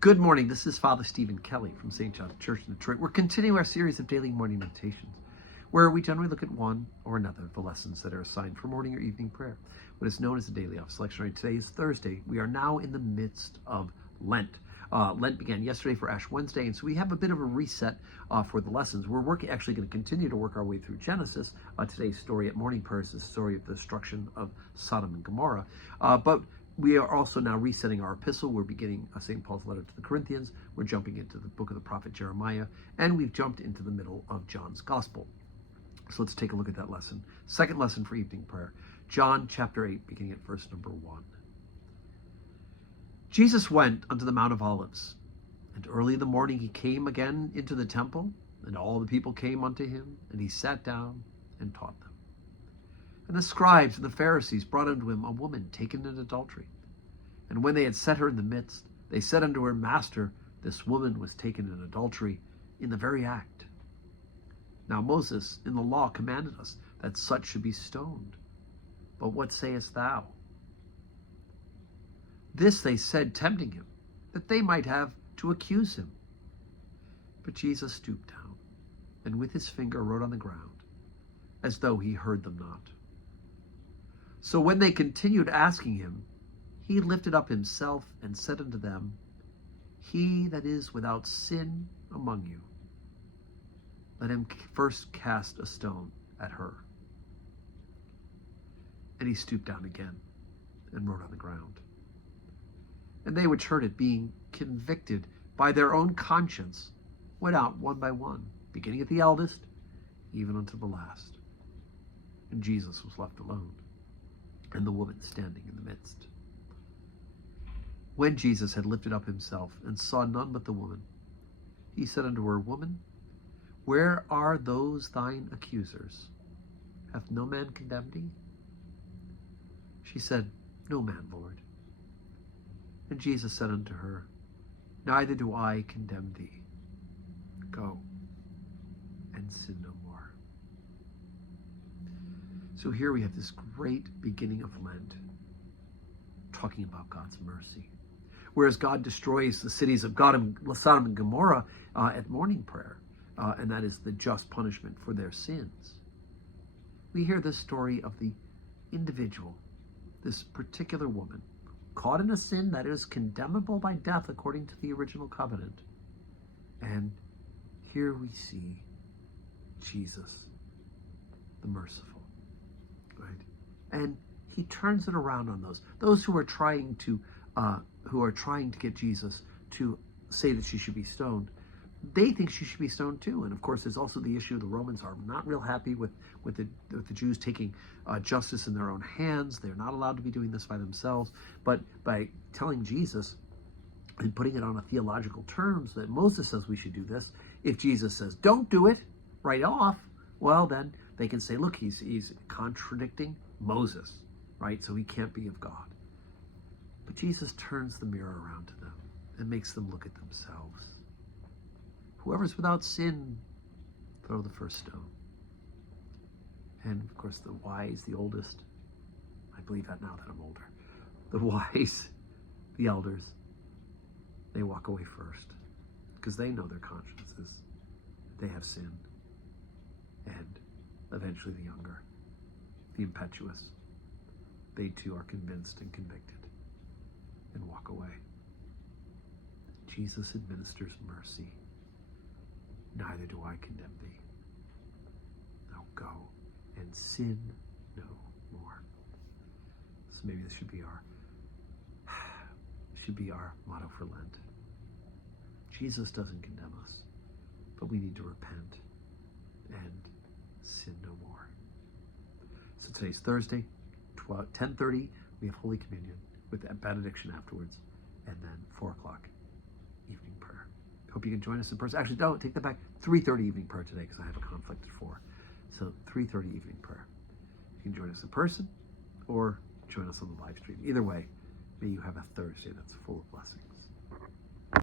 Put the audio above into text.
Good morning. This is Father Stephen Kelly from St. John's Church in Detroit. We're continuing our series of daily morning meditations, where we generally look at one or another of the lessons that are assigned for morning or evening prayer, what is known as the daily office lectionary. Today is Thursday. We are now in the midst of Lent. Lent began yesterday for Ash Wednesday, and so we have a bit of a reset for the lessons. We're actually going to continue to work our way through Genesis. Today's story at morning prayer is the story of the destruction of Sodom and Gomorrah, but we are also now resetting our epistle. We're beginning St. Paul's letter to the Corinthians. We're jumping into the book of the prophet Jeremiah, and we've jumped into the middle of John's Gospel. So let's take a look at that lesson. Second lesson for evening prayer, John chapter 8, beginning at verse number 1. Jesus went unto the Mount of Olives, and early in the morning he came again into the temple, and all the people came unto him, and he sat down and taught them. And the scribes and the Pharisees brought unto him a woman taken in adultery. And when they had set her in the midst, they said unto her, Master, this woman was taken in adultery in the very act. Now Moses in the law commanded us that such should be stoned. But what sayest thou? This they said, tempting him, that they might have to accuse him. But Jesus stooped down, and with his finger wrote on the ground, as though he heard them not. So when they continued asking him, he lifted up himself and said unto them, He that is without sin among you, let him first cast a stone at her. And he stooped down again and wrote on the ground. And they which heard it, being convicted by their own conscience, went out one by one, beginning at the eldest, even unto the last. And Jesus was left alone, and the woman standing in the midst. When Jesus had lifted up himself and saw none but the woman, he said unto her, Woman, where are those thine accusers? Hath no man condemned thee? She said, No man, Lord. And Jesus said unto her, Neither do I condemn thee. Go and sin no more. So here we have this great beginning of Lent, talking about God's mercy. Whereas God destroys the cities of Sodom and Gomorrah at morning prayer, and that is the just punishment for their sins. We hear this story of the individual, this particular woman, caught in a sin that is condemnable by death according to the original covenant. And here we see Jesus, the merciful, right? And he turns it around on those who are trying to get Jesus to say that she should be stoned. They think she should be stoned too. And of course, there's also the issue the Romans are not real happy with the Jews taking justice in their own hands. They're not allowed to be doing this by themselves. But by telling Jesus and putting it on a theological terms that Moses says we should do this, if Jesus says don't do it right off, well, then they can say, look, he's contradicting Moses, right? So he can't be of God. But Jesus turns the mirror around to them and makes them look at themselves. Whoever's without sin, throw the first stone. And of course, the wise, the oldest, I believe that now that I'm older, the wise, the elders, they walk away first because they know their consciences. They have sinned. And eventually the younger, the impetuous, they too are convinced and convicted and walk away. Jesus administers mercy. Neither do I condemn thee. Now go and sin no more. So maybe this should be our motto for Lent. Jesus doesn't condemn us, but we need to repent and sin no more. So today's Thursday, 10:30, we have Holy Communion with a benediction afterwards, and then 4 o'clock evening prayer. Hope you can join us in person. Actually, no, take that back. 3:30 evening prayer today because I have a conflict at 4. So 3:30 evening prayer. You can join us in person or join us on the live stream. Either way, may you have a Thursday that's full of blessing.